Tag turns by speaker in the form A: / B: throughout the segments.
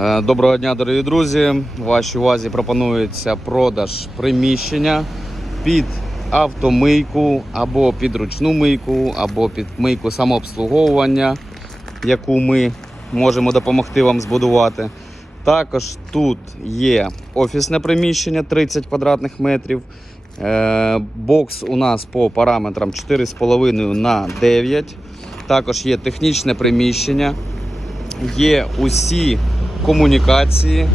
A: Е, Доброго дня, дорогі друзі. Вашій увазі пропонується продаж приміщення під автомийку або під ручну мийку, або під мийку самообслуговування, яку ми можемо допомогти вам збудувати. Також тут є офісне приміщення 30 квадратних метрів. Е, Бокс у нас по параметрам 4,5 на 9. Також є технічне приміщення є усі комунікації,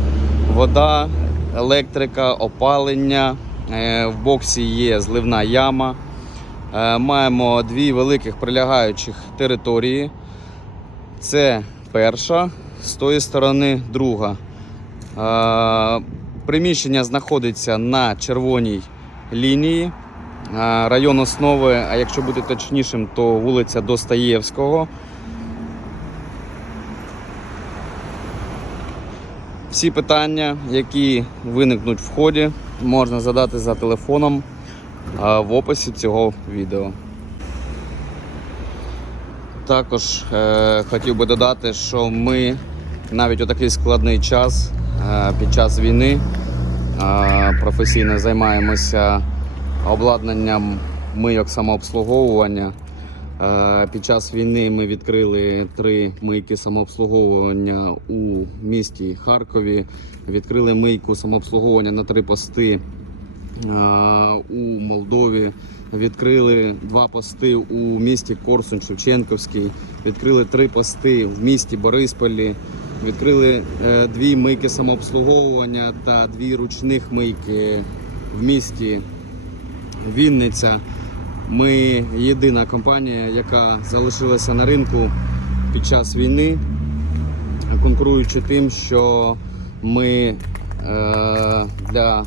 A: вода, електрика, опалення. Е, В боксі є зливна яма. Е, Маємо дві великих прилягаючих території. Це перша, з тої сторони друга. Е, Приміщення знаходиться на червоній лінії. Район основи, а якщо бути точнішим, то вулиця Достаєвського. Всі питання, які виникнуть в ході, можна задати за телефоном в описі цього відео. Також е, хотів би додати, що ми навіть у такий складний час е, під час війни е, професійно займаємося обладнанням мийок самообслуговування. Е, Під час війни ми відкрили три мийки самообслуговування у місті Харкові. Відкрили мийку самообслуговування на три пости е, у Молдові. Відкрили два пости у місті Корсунь Шевченківський. Відкрили три пости в місті Борисполі. Відкрили е, дві мийки самообслуговування та дві ручних мийки в місті Вінниця. Ми єдина компанія, яка залишилася на ринку під час війни, конкуруючи тим, що ми е, для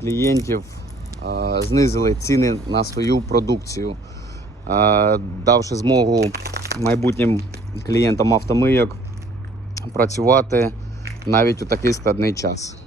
A: клієнтів е, знизили ціни на свою продукцію, е, давши змогу майбутнім клієнтам автомийок працювати навіть у такий складний час.